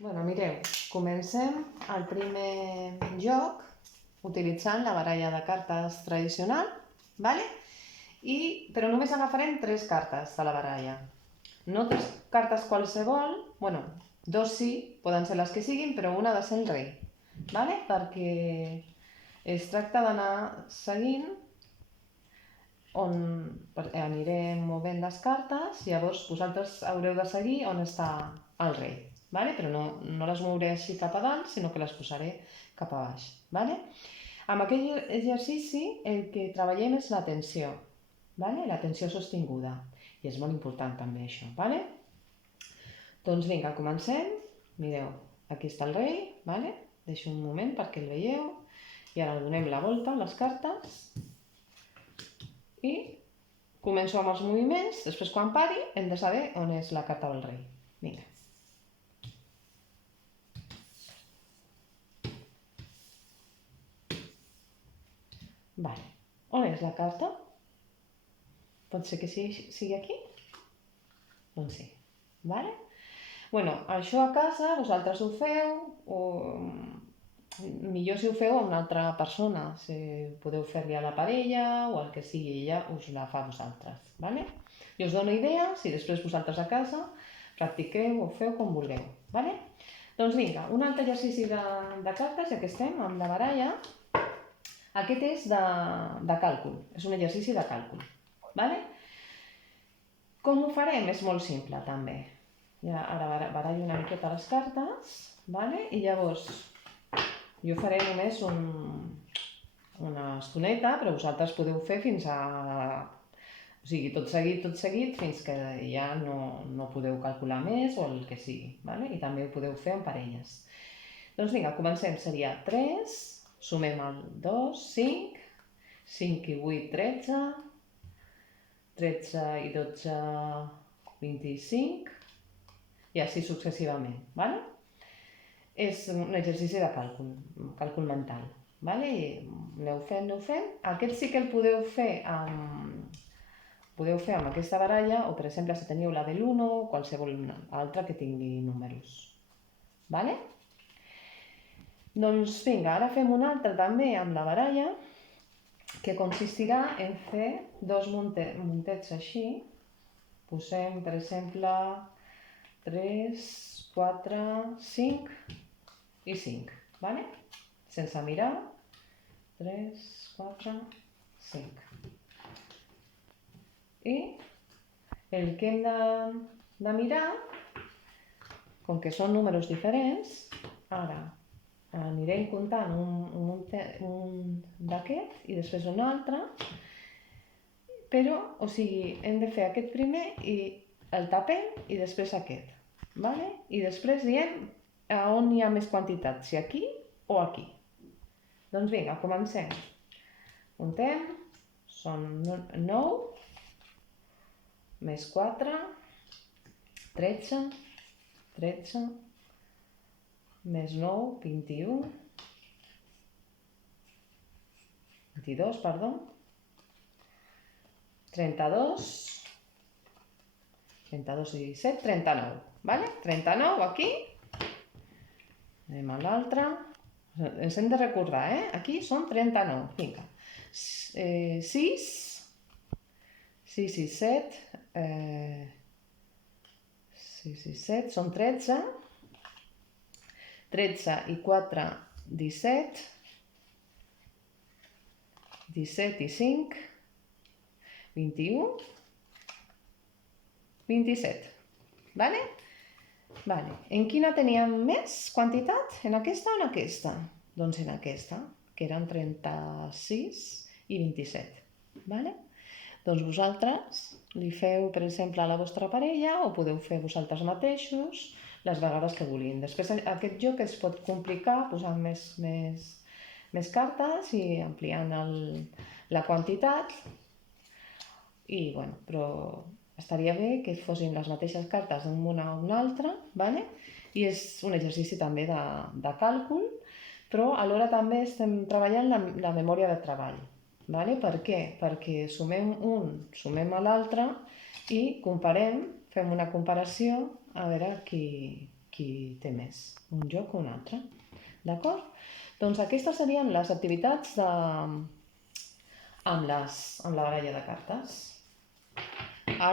Mireu, comencem el primer joc utilitzant la baralla de cartes tradicional, però només agafarem 3 cartes de la baralla. No 3 cartes qualsevol, dos sí, poden ser les que siguin, però una ha de ser el rei, perquè es tracta d'anar seguint on anirem movent les cartes, llavors vosaltres haureu de seguir on està el rei, però no les mouré així cap a dalt, sinó que les posaré cap a baix. Amb aquest exercici el que treballem és l'atenció, l'atenció sostinguda, i és molt important també això. Doncs vinga, comencem. Mireu, aquí està el rei, deixo un moment perquè el veieu, i ara donem la volta a les cartes, i començo amb els moviments. Després, quan pari, hem de saber on és la carta del rei. Vinga. On és la carta? Pot ser que sigui aquí? Doncs sí. Això a casa vosaltres ho feu, o millor si ho feu a una altra persona, si podeu fer-li a la parella o el que sigui, ella us la fa a vosaltres. Jo us dono idees i després vosaltres a casa practiqueu o feu com vulgueu. Doncs vinga, un altre exercici de cartes, ja que estem amb la baralla. Aquest és de càlcul, és un exercici de càlcul. Com ho farem? És molt simple també. Ara barallo una miqueta les cartes, i llavors jo faré només una estoneta, però vosaltres podeu fer fins a... O sigui, tot seguit, fins que ja no podeu calcular més o el que sigui. I també ho podeu fer en parelles. Doncs vinga, comencem. Seria 3, sumem el 2, 5, 5 i 8, 13, 13 i 12, 25, i així successivament. És un exercici de càlcul mental. Aneu fent. Aquest sí que el podeu fer amb aquesta baralla, o per exemple si teniu la de l'1 o qualsevol altra que tingui números. Doncs vinga, ara fem una altra també amb la baralla, que consistirà en fer 2 muntets així. Posem, per exemple, 3, 4, 5 i 5, sense mirar. 3, 4, 5. I el que hem de mirar, com que són números diferents, ara anirem comptant un d'aquest i després un altre, però, o sigui, hem de fer aquest primer i el tapem i després aquest. I després diem on hi ha més quantitat, si aquí o aquí. Doncs vinga, comencem. Comptem, són 9, més 4, 13, 13, més 9, 21, 22, perdó, 32, 32 i 17, 39, 39 aquí, anem a l'altre, ens hem de recordar, aquí són 39, vinga, 6 i 7, 6 i 7 són 13, 13 i 4, 17, 17 i 5, 21, 27. En quina teníem més quantitat? En aquesta o en aquesta? Doncs en aquesta, que eren 36 i 27. Doncs vosaltres li feu, per exemple, a la vostra parella o podeu fer vosaltres mateixos les vegades que vulguin. Després aquest joc es pot complicar posant més cartes i ampliant la quantitat, però estaria bé que fossin les mateixes cartes d'una a una altra, i és un exercici també de càlcul, però alhora també estem treballant la memòria de treball. Per què? Perquè sumem un, sumem l'altre i comparem, fem una comparació a veure qui qui té més, un joc o un altre. D'acord? Doncs aquestes serien les activitats amb la baralla de cartes.